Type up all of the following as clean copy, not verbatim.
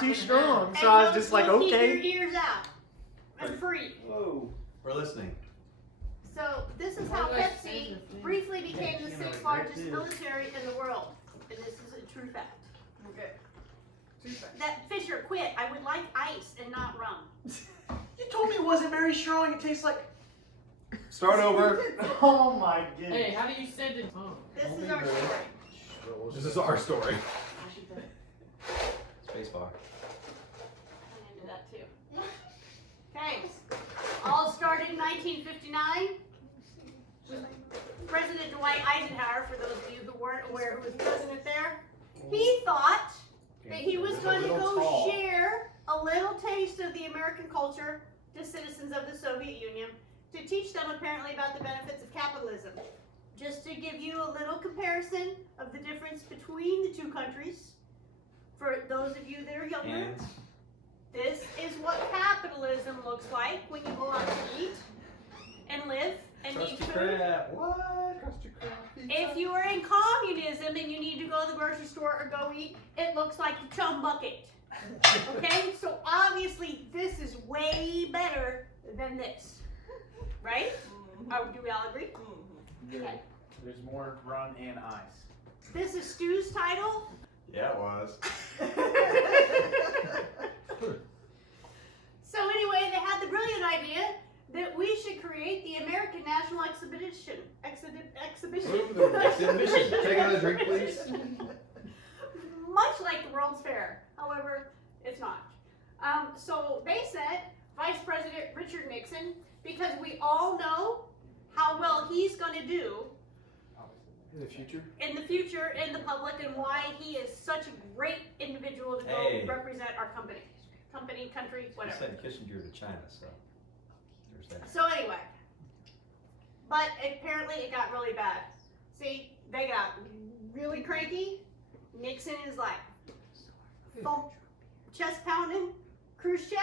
too strong. So I was just like, okay. Keep your ears out. I'm free. Whoa. We're listening. So this is how Pepsi briefly became the 6th largest military in the world. And this is a true fact. Okay. That Fisher, quit. I would like ice and not rum. You told me it wasn't very strong. It tastes like. Start over. Oh my goodness. Hey, how do you send it? Oh. This is our story. This is our story. Spacebar. I'm into that too. Okay. All started in 1959. President Dwight Eisenhower, for those of you who weren't aware who was president there, he thought that he was going to go share a little taste of the American culture to citizens of the Soviet Union to teach them apparently about the benefits of capitalism. Just to give you a little comparison of the difference between the two countries, for those of you that are younger, this is what capitalism looks like when you go out to eat and live and need food. What? If you are in communism and you need to go to the grocery store or go eat, it looks like the chum bucket. Okay? So obviously this is way better than this. Right? Do we all agree? Okay. There's more run and ice. This is Stu's title. Yeah, it was. So anyway, they had the brilliant idea that we should create the American National Exhibition. Exhibition. Take another drink, please. Much like the World's Fair. However, it's not. So they said Vice President Richard Nixon, because we all know how well he's going to do in the future? In the future, in the public, and why he is such a great individual to go represent our country, whatever. You sent Kissinger to China, so there's that. So anyway, but apparently it got really bad. See, they got really cranky. Nixon is like chest pounding Khrushchev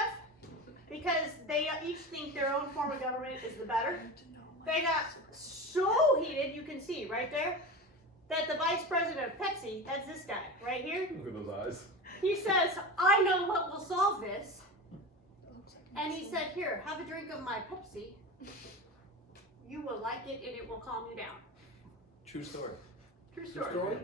because they each think their own form of government is the better. They got so heated, you can see right there, that the vice president of Pepsi, that's this guy right here. Look at those eyes. He says, I know what will solve this. And he said, here, have a drink of my Pepsi. You will like it and it will calm you down. True story. True story.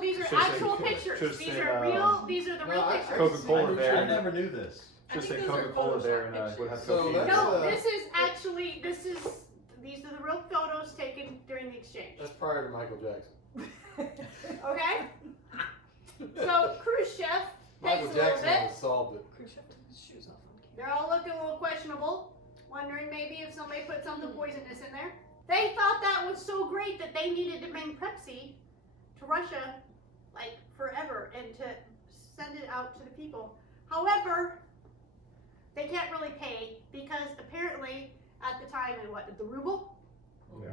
These are actual pictures. These said, are real, these are the real pictures. Coca-Cola there. I never knew this. Just say Coca-Cola there and would have So cocaine. No, this is actually, these are the real photos taken during the exchange. That's prior to Michael Jackson. Okay? So Khrushchev takes Michael a little Jackson bit. has solved it. They're all looking a little questionable, wondering maybe if somebody put something poisonous in there. They thought that was so great that they needed to bring Pepsi to Russia, like forever, and to send it out to the people. However, they can't really pay because apparently at the time, the ruble? Yeah.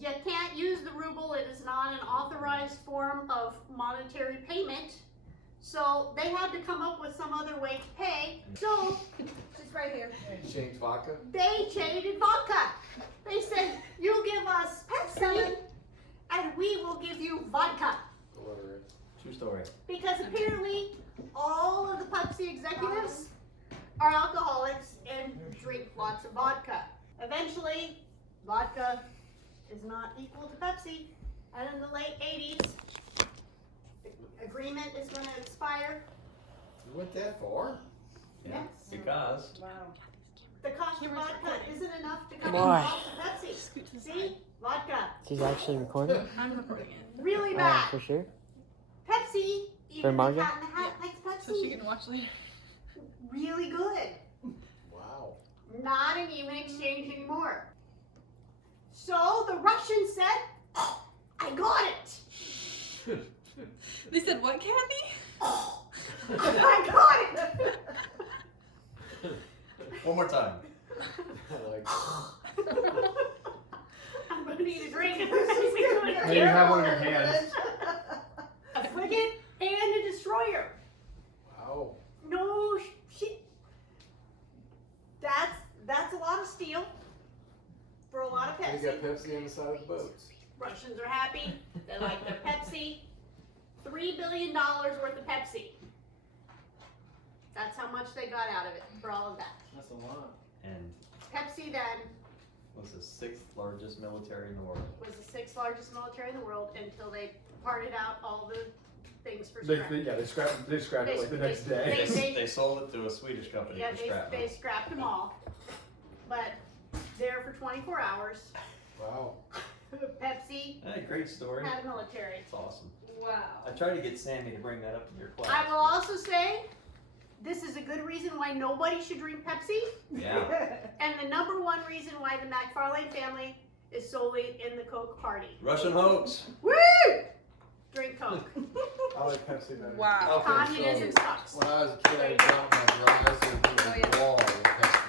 You can't use the ruble. It is not an authorized form of monetary payment. So they had to come up with some other way to pay. So, it's right here. Change vodka? They traded vodka. They said, you give us Pepsi and we will give you vodka. True story. Because apparently all of the Pepsi executives are alcoholics and drink lots of vodka. Eventually, vodka is not equal to Pepsi. And in the late 80s, the agreement is going to expire. You went that far? Yeah. Yes. Because. Wow. The cost of vodka isn't enough to cover the Boy. cost of Pepsi. See? Vodka. She's actually recording? I'm recording it. Really bad. For sure. Pepsi, For even the Margo? cat in the hat likes Pepsi. So she can watch later. Really good. Wow. Not an even exchange anymore. So the Russians said, oh, I got it. They said, what, Kathy? Oh, I got it. One more time. I like I'm going to need a drink. Everybody's doing it. Maybe you have one in your hands. A frigate and a destroyer. Wow. No shit. That's a lot of steel for a lot of They Pepsi. got Pepsi on the side of the boats. Russians are happy. They like their Pepsi. $3 billion worth of Pepsi. That's how much they got out of it for all of that. That's a lot. And Pepsi then was the 6th largest military in the world. was the 6th largest military in the world until they parted out all the things for They scrap. they scrapped it like the next day. They sold it to a Swedish company Yeah, for scrap they metal. scrapped them all. But there for 24 hours, Wow. Pepsi Hey, great story. had a military. It's awesome. Wow. I tried to get Sammy to bring that up in your class. I will also say, this is a good reason why nobody should drink Pepsi. Yeah. And the number one reason why the McFarlane family is solely in the Coke party. Russian hoax. Woo! Drink Coke. I like Pepsi better. Wow. Okay, Communism so sucks. when I was a kid, I dropped my glasses Oh, into yeah. the wall with Pepsi.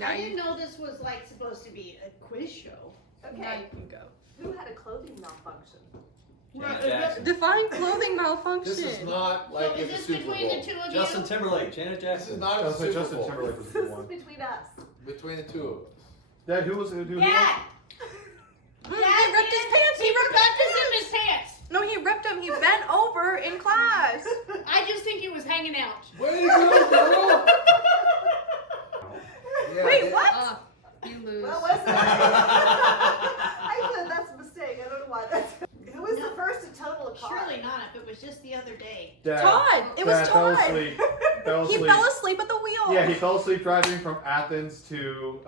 Now I you, didn't know this was like supposed to be a quiz show. now Okay. you can go. Who had a clothing malfunction? Janet Jackson. Define clothing malfunction. This is not So like is in the this Super between the Bowl. two of Justin you? Timberlake, Janet This is Jackson. not in the Super Justin Bowl. Timberlake was This the is one. between us. Between the two of us. Dad, who was it? Dad! He ripped his pants. He forgot to zip his pants. No, he ripped them. He bent over in class. I just think he was hanging out. Way to go, girl! Yeah, Wait, it- what? You lose. What was that? I said that's a mistake. I don't know why that's. Who was the first to total a car? Surely not if it was just the other day. Dad, Todd. It was Dad fell Todd. asleep. Fell He asleep. fell asleep at the wheel. Yeah, he fell asleep driving from Athens to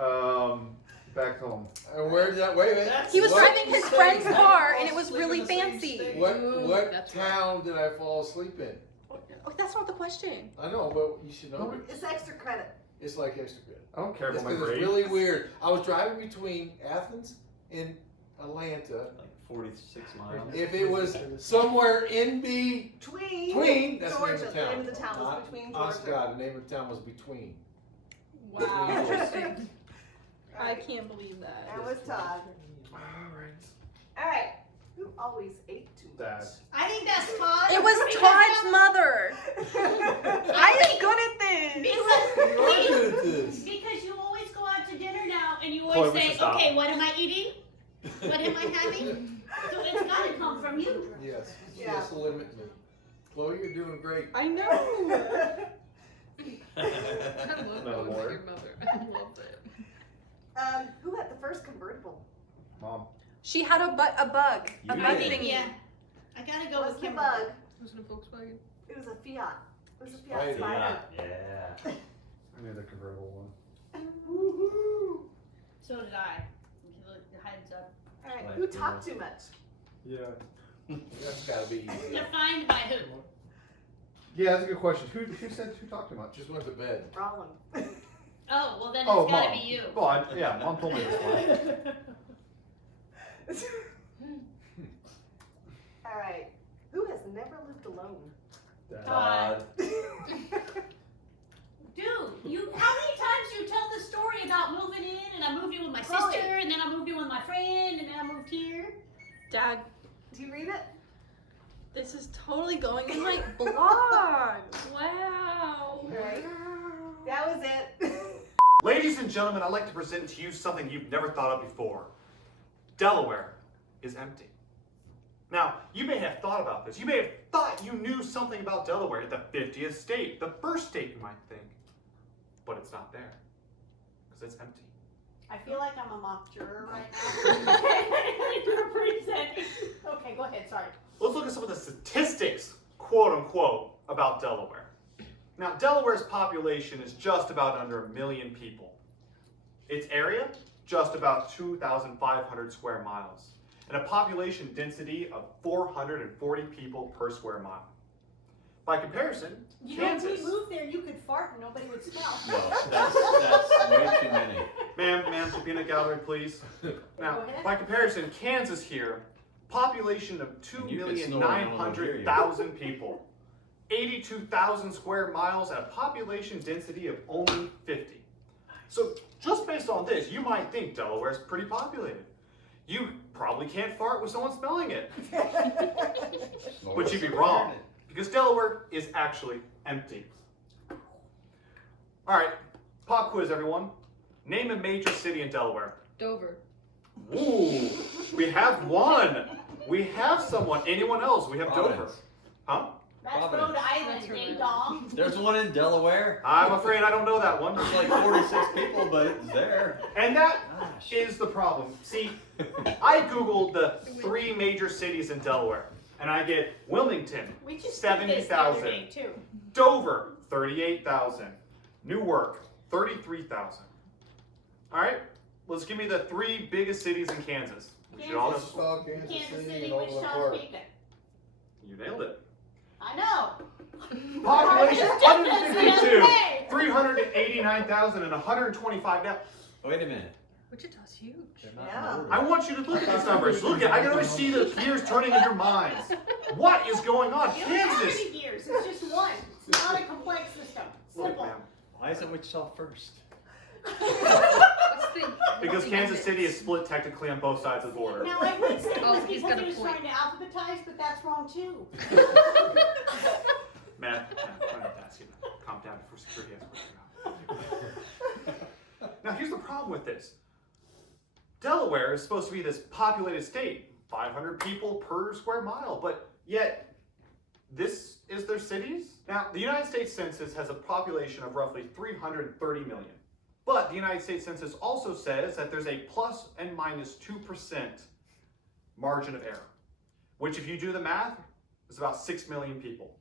back home. And where did that? Wait a minute. He was What driving his state? friend's How car, did and you it was fall really asleep in the same fancy. state? Ooh, What that's town did I fall asleep in? Oh, that's not the question. I know, but you should know. It's extra credit. It's like extra good. I don't care It's, about my 'cause it's grades. really weird. I was driving between Athens and Atlanta. Like 46 miles. If it was somewhere in Between that's Georgia. the The name name of of the town was between honest Georgia. God, the name of the town was between. Wow. Interesting. I can't believe that. That was Todd. All right. Who always ate too much? Dad. I think that's Todd. It was Todd's mother. I am good at this. You are good at this. Because you always go out to dinner now and you Chloe, always we say, should stop. okay, what am I eating? What am I having? So it's gotta come from you. Yes. Yeah. Yes, limit me. Chloe, you're doing great. I know. I love No going with more. your mother. I love it. Who had the first convertible? Mom. She had a bug You bug did. thingy. Yeah. I gotta go What's with the Kimberly. bug? Was it a Volkswagen? It was a Fiat. It was a Fiat Spider. Spider. Yeah. I need the convertible one. Woohoo! So did I. Heads up. All right. Like, Who talked too much? Yeah. That's gotta be easy. Defined by who? Yeah, that's a good question. Who said who talked too much? Just went to bed. Roland. Oh, well then it's Oh, gotta Mom. be you. Well, yeah, Mom told me this one. All right. Who has never lived alone? Dad. Todd. Dude, how many times do you tell the story about moving in and I moved in with my Chloe. sister and then I moved in with my friend and then I moved here? Dad, Do you read it? this is totally going in my blog. Wow. All right. That was it. Ladies and gentlemen, I'd like to present to you something you've never thought of before. Delaware is empty. Now, you may have thought about this. You may have thought you knew something about Delaware, the 50th state, the first state you might think. But it's not there, because it's empty. I feel like I'm a mock juror right now. You're presenting. Okay, go ahead, sorry. Let's look at some of the statistics, quote unquote, about Delaware. Now, Delaware's population is just about under 1 million people. Its area, just about 2,500 square miles. And a population density of 440 people per square mile. By comparison, You know, if Kansas. we moved there, you could fart and nobody would smell. No, that's way too many. Ma'am, to be in a gallery, please. Now, Go ahead. by comparison, Kansas here, population of And you could snore and no one would hear you. 2,900,000 people. 82,000 square miles and a population density of only 50. So just based on this, you might think Delaware is pretty populated. You probably can't fart with someone smelling it. But you'd be wrong, because Delaware is actually empty. All right, pop quiz, everyone. Name a major city in Delaware. Dover. Ooh, we have one. We have someone. Anyone else? We have Dover. Providence. Huh? That's Providence. Rhode Island, That's Rhode ding Island. dong. There's one in Delaware. I'm afraid I don't know that one. There's like 46 people, but it's there. And that Gosh. is the problem. See, I Googled the 3 major cities in Delaware, and I get Wilmington, We just did this the other 70,000. day, too. Dover, 38,000. Newark, 33,000. All right, let's give me the 3 biggest cities in Kansas. We should all know. Wichita, Kansas Kansas City, City, and Overland Wichita, Park. Topeka. You nailed it. I know. Population I just did this the other 152, day. 389,000, and 125 now. Wait a minute. Wichita's huge. They're not Yeah. in order. I want you to look at these numbers. Look at, I can already see the gears turning in your minds. What is going on? You don't have Kansas. any gears, it's just one. It's not a complex system. Look, Simple. ma'am. Why isn't Wichita first? What's the Because Kansas City is split technically on both sides of the border. Now, I would say it Oh, was he's because got he a was point. trying to alphabetize, but that's wrong too. Ma'am, I don't have to ask you that. Calm down before security asks. Now, here's the problem with this. Delaware is supposed to be this populated state, 500 people per square mile, but yet this is their cities? Now, the United States Census has a population of roughly 330 million. But the United States Census also says that there's a plus and minus 2% margin of error, which if you do the math, is about 6 million people.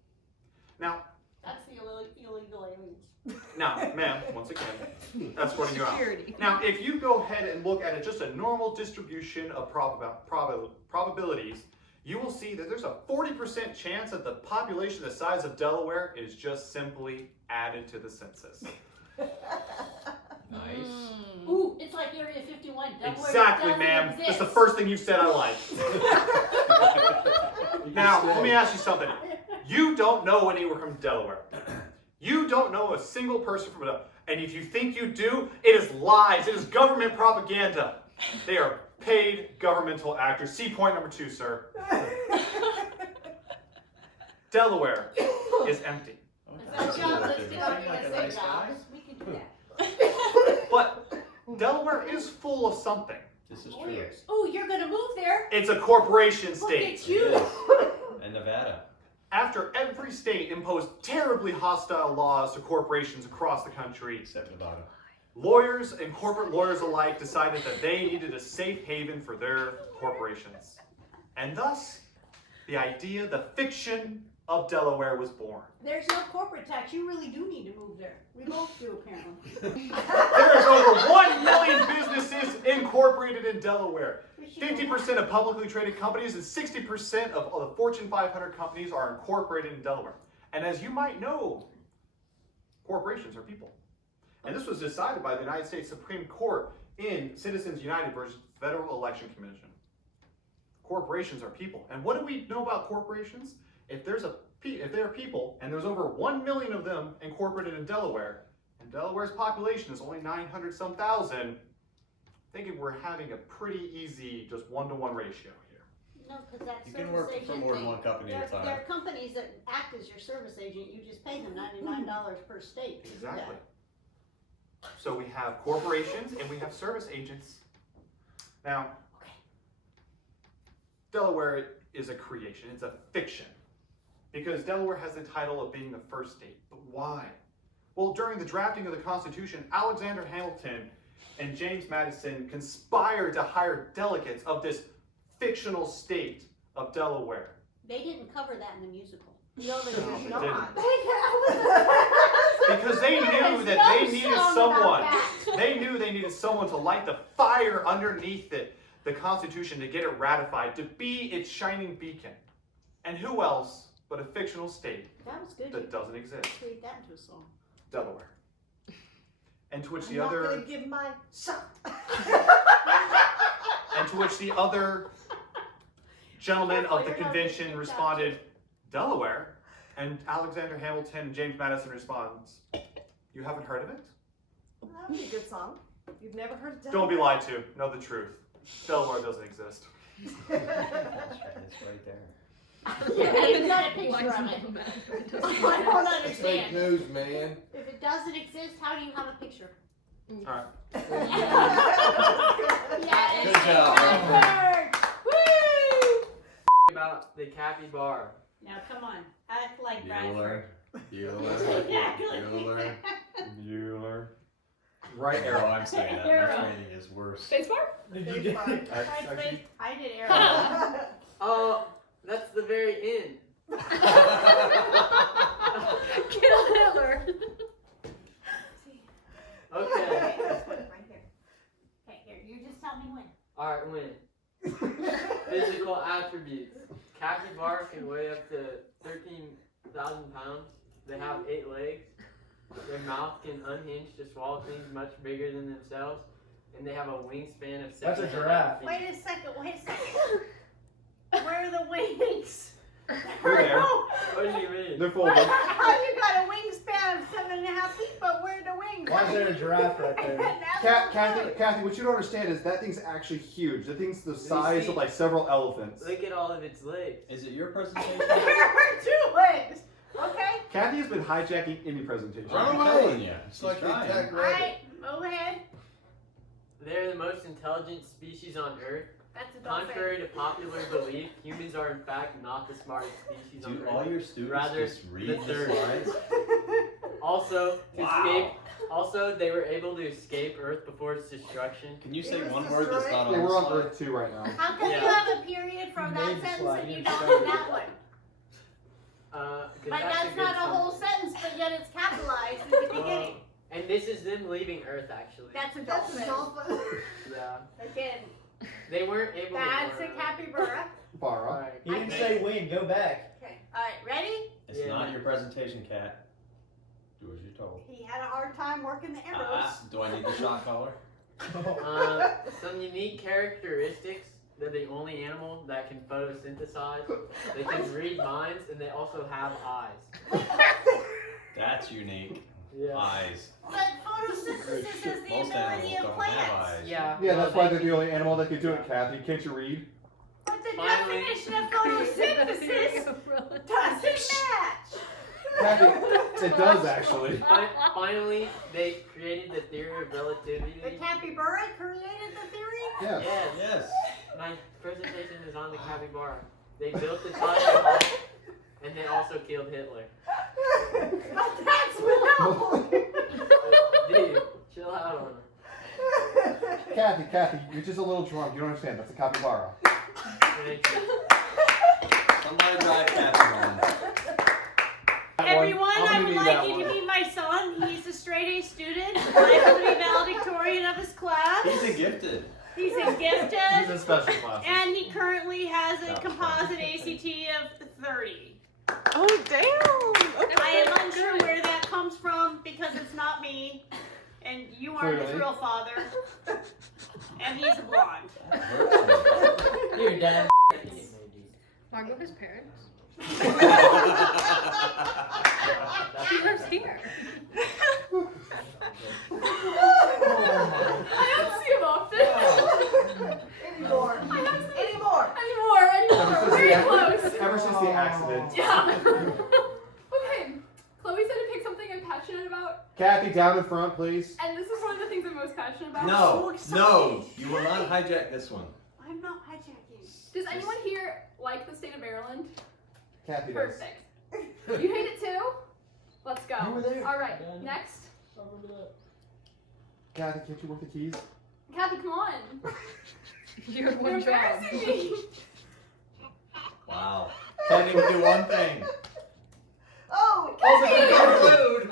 Now, That's the illegal aliens. now, ma'am, once again, escorting you out. security? Now, if you go ahead and look at it, just a normal distribution of probabilities, you will see that there's a 40% chance that the population the size of Delaware is just simply added to the census. Nice. Ooh, it's like Area 51. Delaware Exactly, doesn't ma'am. exist. That's the first thing you said I like. Now, let me ask you something. You don't know anyone from Delaware. You don't know a single person from Delaware. And if you think you do, it is lies. It is government propaganda. They are paid governmental actors. See point number 2, sir. Delaware is empty. Is that job They're listed on like a USA nice guy. jobs? We can do that. But Delaware is full of something. This is true. Lawyers. Ooh, you're gonna move there. It's a corporation Look state. at you. It is. And Nevada. After every state imposed terribly hostile laws to corporations across the country, Except Nevada. lawyers and corporate lawyers alike decided that they needed a safe haven for their corporations. And thus, the idea, the fiction of Delaware was born. There's no corporate tax. You really do need to move there. We both do, apparently. There is over 1 million businesses incorporated in Delaware. We should 50% of publicly traded companies and 60% of the Fortune 500 companies are incorporated in Delaware. And as you might know, corporations are people. And this was decided by the United States Supreme Court in Citizens United versus Federal Election Commission. Corporations are people. And what do we know about corporations? If they are people, and there's over 1 million of them incorporated in Delaware, and Delaware's population is only 900 some thousand, thinking we're having a pretty easy just 1-to-1 ratio here. No, because that's You can service work for agent more than thing. one company at a There time. are companies that act as your service agent. You just pay them $99 per state. to do that. Exactly. So we have corporations and we have service agents. Now, Delaware is a creation, it's a fiction. Because Delaware has the title of being the first state. But why? Well, during the drafting of the Constitution, Alexander Hamilton and James Madison conspired to hire delegates of this fictional state of Delaware. They didn't cover that in the musical. No, they No, did they not. Because they knew There that is they no needed song someone. about that. They knew they needed someone to light the fire underneath it, the Constitution, to get it ratified, to be its shining beacon. And who else but a fictional state That was good. that doesn't exist? Create that into a song. Delaware. And to which I'm the not other gonna give my shot. and to which the other gentlemen Careful, of the you're not convention gonna get responded, Delaware, and Alexander Hamilton and James Madison responds, you haven't heard of it? That would be a good song. You've never heard of that? Don't be lied to. Know the truth. Delaware doesn't exist. That's right there. Yeah, you've got a picture Why of is it. it matter? I don't It's fake understand. news, man. If it doesn't exist, how do you have a picture? Alright. Yeah, Good job. Bradford! Woo! About the Capybara. Now come on, act like Bradford. Bueller. Exactly. Bueller. Bueller. Right Arrow. arrow. I'm saying that. My Arrow. training is worse. Spacebar? Did you get I did arrow. Oh, that's the very end. Kill Hitler. Okay. This one right here. Okay, here, you just tell me when. Alright, win. Physical attributes. Capybara can weigh up to 13,000 pounds. They have 8 legs. Their mouth can unhinge to swallow things much bigger than themselves. And they have a wingspan of 7.5 That's a feet. giraffe. Wait a second. Where are the wings? They're there. What do you mean? They're folded. How you got a wingspan of 7.5 feet, but where are the wings? Why is there a giraffe right there? Kathy, what you don't understand is that thing's actually huge. That thing's the size of like several elephants. Look at all of its legs. Is it your presentation? There are 2 legs. Okay. Kathy has been hijacking any presentation. I'm Run away. telling you. It's She's like the trying. attack All rabbit. right. Go ahead. They're the most intelligent species on Earth. That's a dolphin. Contrary to popular belief, humans are in fact not the smartest species on Do Earth. all your students Rather, just read the the third. slides? Also, to Wow. escape. Also, they were able to escape Earth before its destruction. Can you It say was one word that's not Yeah, on we're the on slide? Earth 2 right now. How come you Yeah. have a period from You that made the sentence slide, and you you just don't said in it. that one? 'Cause But that's a that's good not a whole sentence. sentence, but yet it's capitalized at the beginning. And this is them leaving Earth, actually. That's a That's a dolphin. dolphin. Yeah. Again, They weren't able that's to. a capybara. Bara. Alright. He didn't say win, go back. Okay. All right, ready? It's Yeah. not your presentation, Kat. Do as you're told. He had a hard time working the arrows. Do I need the shot collar? Some unique characteristics. They're the only animal that can photosynthesize. They can read minds, and they also have eyes. That's unique. Yeah. Eyes. But photosynthesis is the Most ability animals of don't plants. have eyes. Yeah. Yeah, that's well, why they they're the only animal that can do it, Kathy. Can't you read? But the Finally- definition of photosynthesis doesn't match. Kathy, it does actually. Finally, they created the theory of relativity. The capybara created the theory? Yes. Yes. Yes. My presentation is on the capybara. They built the Taj Mahal, and they also killed Hitler. But that's no. Dude, chill out on her. Kathy, you're just a little drunk. You don't understand. That's a capybara. Thank you. Somebody drive Cathy home. That one, Everyone, I'm I gonna would need like that you one. to meet my son. He's a straight A student. Life to be valedictorian of his class. He's a gifted. He's a He's gifted, in special classes. and he currently has a That's composite ACT of 30. Oh, damn. Okay. I am unsure where that comes from because it's not me, and you aren't his Clearly. real father, and he's a blonde. That hurts me. You're done. Margo, his parents. That's He lives here. I don't see him often. Anymore. Anymore. Very close. Ever since the accident. Yeah. Okay. Chloe said to pick something I'm passionate about, Kathy, down in front, please. and this is one of the things I'm most passionate about. No, excited. no, you will not hijack this one. I'm not hijacking. Does anyone here like the state of Maryland? Kathy does. Perfect. You hate it too? Let's go. You were there. All right. Next. Kathy, can't you work the keys? Kathy, come on. You had You're one job. embarrassing me. Wow. Can't even do one thing. Oh, Food.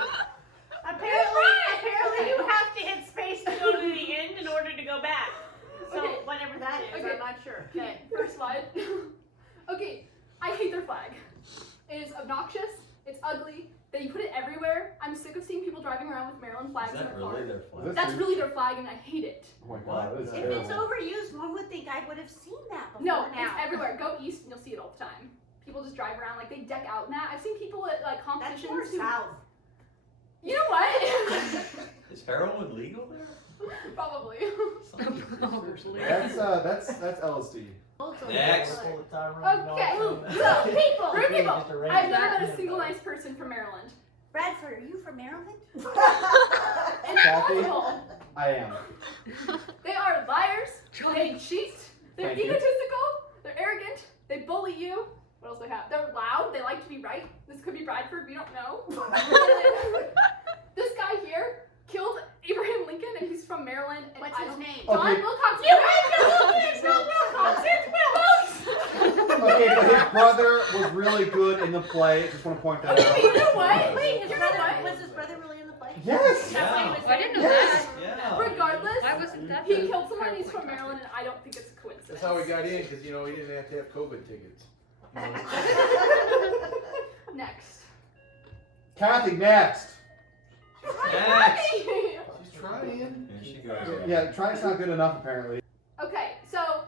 Apparently you have to hit space to go to the end in order to go back. So Okay. whatever that is, Okay. I'm not sure. Okay, first slide. Okay, I hate their flag. It is obnoxious. It's ugly. They put it everywhere. I'm sick of seeing people driving around with Maryland Is flags in that their really car. their Is flag? this- That's really their flag, and I hate it. Oh my god, that is If terrible. it's overused, one would think I would have seen that before No, now. it's everywhere. Go east and you'll see it all the time. People just drive around like they deck out in that. I've seen people at like That's competitions. more who- south. You know what? Is heroin legal there? Probably. That's LSD. Next. Okay. So, People! rude people. I've never met a Exactly. single nice person from Maryland. Bradford, are you from Maryland? Kathy, Impossible. I am. They are liars. They cheat. They're Thank you. egotistical. They're arrogant. They bully you. What else do they have? They're loud. They like to be right. This could be Bradford. We don't know. This guy here killed Abraham Lincoln, and he's from Maryland. And What's his name? John Okay. Wilcox. You have no idea. Bill Wilcox. It's Wilcox. Okay, but his brother was really good in the play. Just want to point that Okay, but you out. know what? Wait, his You know brother what? was his brother really in the play? Yes. That's why he was I didn't know Yes. that. Yeah. Regardless, Why wasn't that he the killed someone. He's PowerPoint from document? Maryland, and I don't think it's a coincidence. That's how we got in, because, you know, he didn't have to have COVID tickets. You know? Next. Kathy, next. Next. She's trying. Here she goes. Yeah, trying's not good enough apparently. Okay, so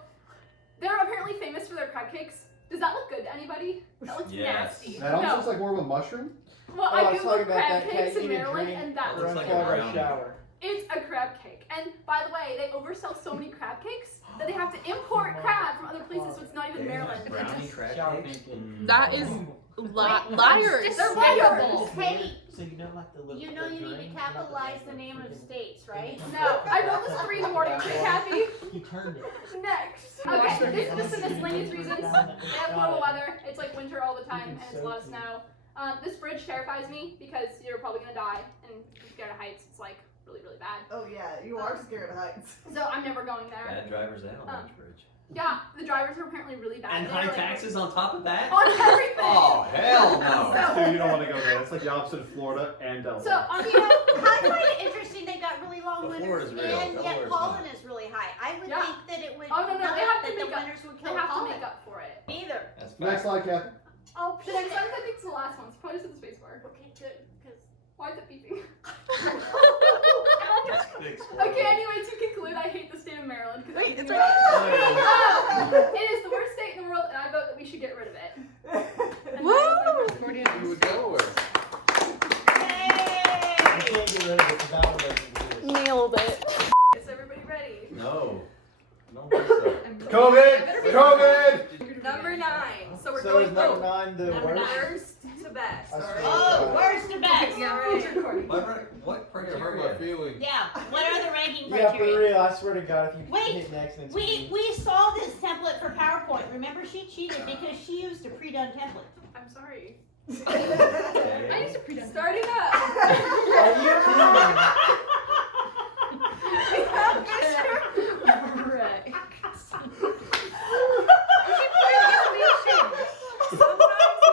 they're apparently famous for their crab cakes. Does that look good to anybody? That looks Yes. nasty. That almost No. looks like more of a mushroom. Well, Oh, I I was googled talking about crab that cakes cat in eating Maryland, drink. and that Looks looks like like a Water brownie. shower. it's a crab cake. And by the way, they oversell so many crab cakes that they have to import crab from other places, so it's not even Maryland. Brownie crab Shower cake? bacon. That is liars. They're liars. Hey, So you know like the little you know you need to drain, capitalize not the name of states, right? No, I wrote this 3 in the morning. Okay, Kathy. You turned it. Next. Okay, this is miscellaneous reasons. They have horrible weather. It's like winter all the time, and it's a lot of snow. This bridge terrifies me because you're probably gonna die, and if you're scared of heights, it's like really, really bad. Oh yeah, you are scared of heights. So I'm never going there. Bad drivers out on that bridge. Yeah, the drivers are apparently really bad. And They're, high like, taxes on top of that? on everything. Oh, hell no. Dude, you don't want to go there. It's like the opposite of Florida and Delaware. So on You know, I find it interesting they got really long The winters, floor is real. and yet Delaware's pollen not. is really high. I would Yeah. think that it would Oh, no, not, they have to that the make up- winters would they kill have to pollen. make up for it. Neither. That's Next slide, Kathy. Oh, The next one I think is the last one. So probably just hit the space bar. Okay, good. Because Why is it beeping? That's big. Okay, anyway, to conclude, I hate the state of Maryland because Wait, it's it is the worst state in the world, and I vote that we should get rid of it. And that is my first You would Delaware. You can't get rid of it without relating to it. Nailed it. Is everybody ready? No. I don't think so. COVID! COVID! Number 9. So we're So going is number from 9 the Number worst? worst to best. I Alright. oh, worst to best. Yeah, who's recording? What Hurt my criteria? feelings. Yeah. What are the ranking Yeah, for criteria? real, I swear to God, if you Wait, hit next and it's We saw this template for PowerPoint. Remember, she cheated because she used a pre-done template. I'm sorry. Okay. I used to pre-done. Starting up. Are you kidding me? Right.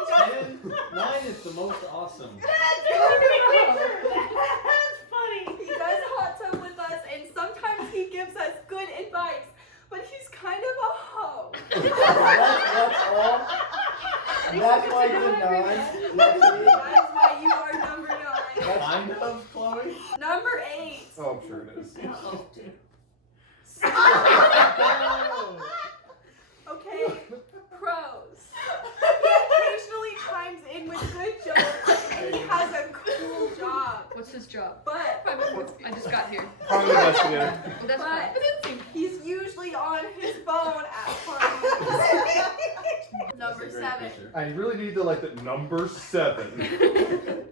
Ten? 9 is the most awesome. That's funny. He does hot tub with us, and sometimes he gives us good advice, but he's kind of a hoe. That's all? That's why you're 9? That's it? That is why you are number 9. Kind of, Chloe? Number 8. Oh, I'm sure it is. Okay, pros. He occasionally chimes in with good jokes, and he has a cool job. What's his job? But I just got here. Private investigator. Well, that's fine. he's usually on his phone at parties. Number That's a great 7. picture. I really need the number 7.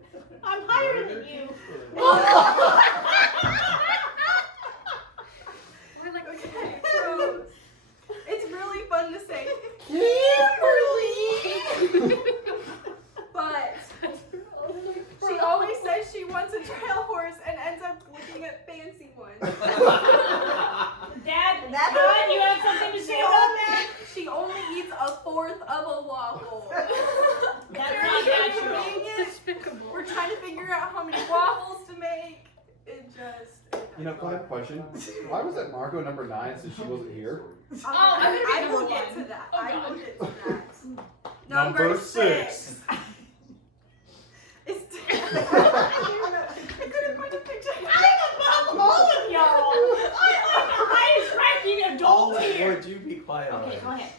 I'm higher than you. Okay, pros. It's really fun to say Kimberly. but she always says she wants a trail horse and ends up looking at fancy ones. Dad, That's Todd, you have something to say about that? She only eats a fourth of a waffle. That's Very not natural. inconvenient. Despicable. We're trying to figure out how many waffles to make. It just. You know, I have a question. Why was it Margo number 9 since she wasn't here? I'm gonna be I will number get one. to that. Oh, I God. will get to that. Number 6. It's I couldn't find a picture. I'm above all of y'all. I'm like the highest ranking adult Oh, here. would you be quiet Okay, already? go ahead.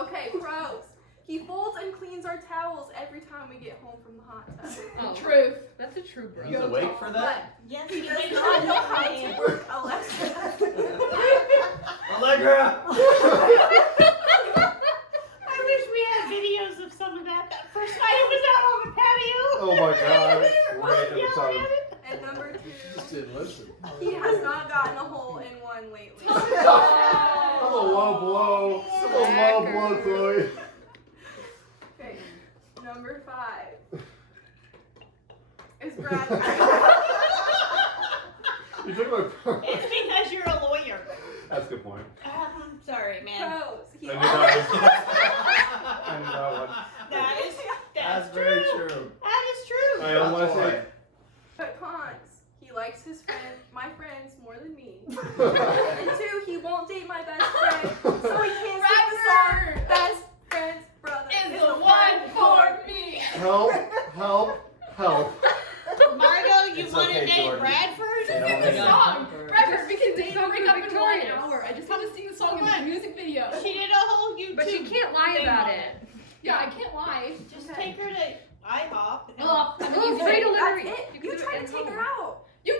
Okay, pros. He folds and cleans our towels every time we get home from the hot tub. Oh, Truth. that's a true bro. He's awake for that? Yes, He he does wakes not up know at how 9 to a.m. work Alexa. Allegra! I wish we had videos of some of that. That first night it was out on the patio. Oh my God. We were both Great yelling episode. at it. And number 2, Just didn't listen. he has not gotten a hole in one lately. That's a low blow. That's a low blow, Chloe. Number 5 is Bradford. You took my part. It's because you're a lawyer. That's a good point. Sorry, man. Pros. He I knew always, I knew that one. That's very true. That is true. I don't want to say. but cons. He likes my friends more than me. And 2, he won't date my best friend, so he can't sing the song Best Friend's Brother Is the one for me. Help! Help! Help! Margo, you It's want to okay, date Jordan. Bradford? They don't Sing the need song. to- Bradford, we can Sing date and break up in Victorious. 1 hour. I just have to sing the song in Come the on. music video. She did a whole YouTube. But she can't lie thing about on it. Yeah, I can't lie. Just take her to IHOP. Ugh, I'm Oh, easy. free That's delivery. it. You You can do tried it to take her at out. Hey, I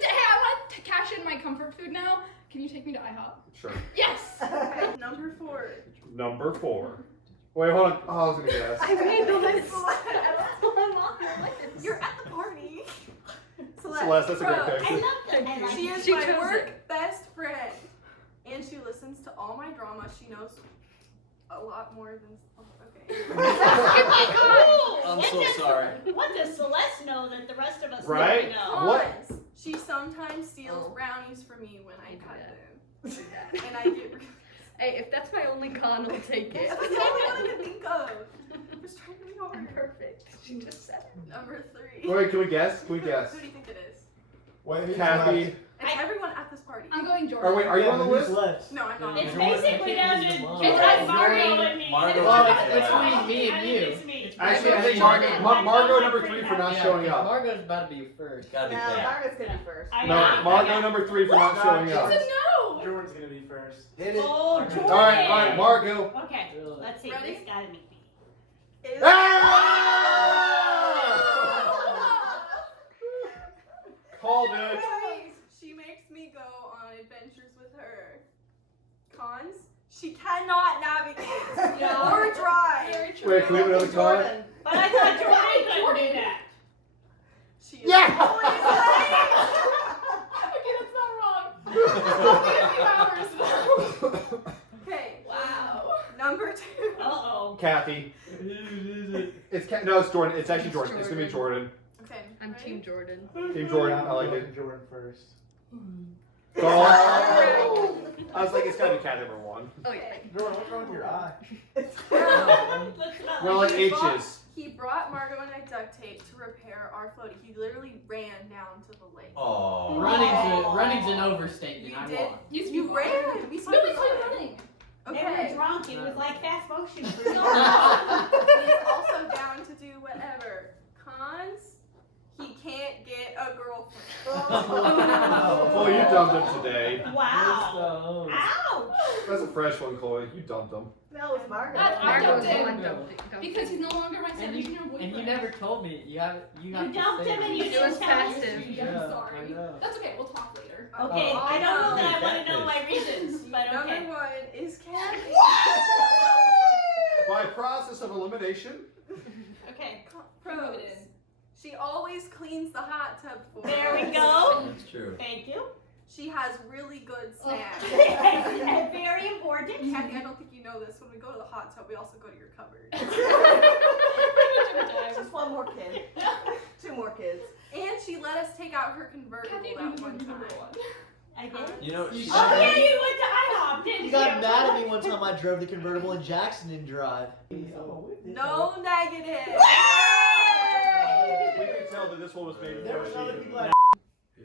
want to cash in my comfort food now. Can you take me to IHOP? Sure. Yes. Number 4. Number 4. Wait, hold on. Oh, I was gonna guess. I made the list. You're at the party. Celeste, that's a great pick. I love that. I like She it. is She my chose work best friend. And she listens to all my drama. She knows a lot more than. Okay. I'm What so does- sorry. What does Celeste know that the rest of us Right? don't know? What? Cons. She sometimes steals Oh. brownies from me when I cut them. IHOP. And I get. Hey, if that's my only con, I'll take it. That's the only one I can think of. I'm just trying to be hard. Perfect. She just said it. Number 3. Wait, can we guess? Can we guess? Who do you think it is? Wait, who's Kathy. left? It's everyone at this party. I'm going Jordan. Or wait, are you on the Who's list? left? No, I'm not. It's Jordan, basically I can't down use to the mom. Jordan, It's Margo, and me. Margo. It's Between me and you. It's me. Actually, I think Jordan. Margo number 3 for not showing up. Margo's about to be first. Gotta be No, fair. Margo's gonna be first. I No, know. Margo number 3 for not showing up. It's a no. Jordan's gonna be first. Hit it. Oh, Jordan. All right, Margo. Okay, Really? let's see. Ready? This gotta be me. Is- Ah! Called it. She makes me go on adventures with her. Cons? She cannot navigate or drive. Very true. Wait, can we have another con? Jordan. But I thought Jordan couldn't do that. She is Yeah! always late. Okay, that's not wrong. Only a few hours. Okay. Wow. Number 2. Uh-oh. Kathy. It's no, it's Jordan. It's actually Jordan. It's gonna be Jordan. Okay. I'm ready? Team Jordan. Team Jordan. I like it. Jordan first. Oh. I was like, it's gotta be Kathy number 1. Oh yeah. Jordan, what's wrong with your eye? Looks about We're like He brought- H's. He brought Margo and I duct tape to repair our floaty. He literally ran down to the lake. Oh. Running's an overstatement. You I did? won. You ran. We saw No, you we saw you running. They were Okay. drunk. It was like fast motion. He's also down to do whatever. Cons? He can't get a girlfriend. Oh, you dumped him today. Wow. Ouch. That's a fresh one, Chloe. You dumped him. No, it's Margo. I Margo dumped was the him one dumped. because he's no longer my 17-year-old boyfriend. And you never told me. You have You to dumped say him and it. you It didn't was tell us. passive. Yeah, Yeah, I'm sorry. I know. That's okay. We'll talk later. Okay, Oh, I don't know that I okay. want to know my reasons, but Number okay. 1 is Cathy. By process of elimination. Okay. Pros. She always cleans the hot tub for There we us. go. That's true. Thank you. She has really good snacks. Very important. Kathy, I don't think you know this. When we go to the hot tub, we also go to your cupboard. Just one more kid. 2 more kids. And she let us take out her convertible Kathy, that do one number time. 1. I did. You know, Oh yeah, you went to IHOP, didn't you? You got mad at me one time I drove the convertible and Jackson didn't drive. No negative. We can tell that this one was made There before was she other did. people that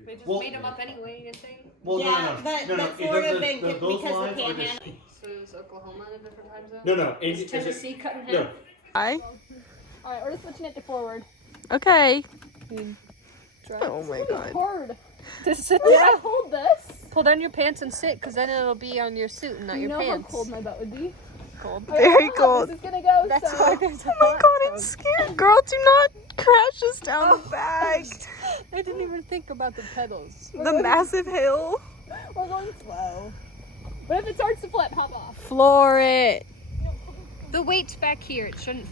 They just Well- made them up anyway, you think? Well, Yeah, but sort of been those because the lines are just- panhandle. So is Oklahoma in a different time zone? No. Is Tennessee cutting No. half? Alright, we're just switching it to forward. Okay. Oh my god. Hard. To sit down. Hold this. Pull down your pants and sit, because then it'll be on your suit and not You your know pants. how cold my butt would be. Cold. Very cold. This is gonna go. That's so. hard. Oh my god, I'm scared. Girl, do not crash us down the back. I didn't even think about the pedals. The massive hill. We're going slow. But if it starts to flip, hop off. Floor it. The weight's back here. It shouldn't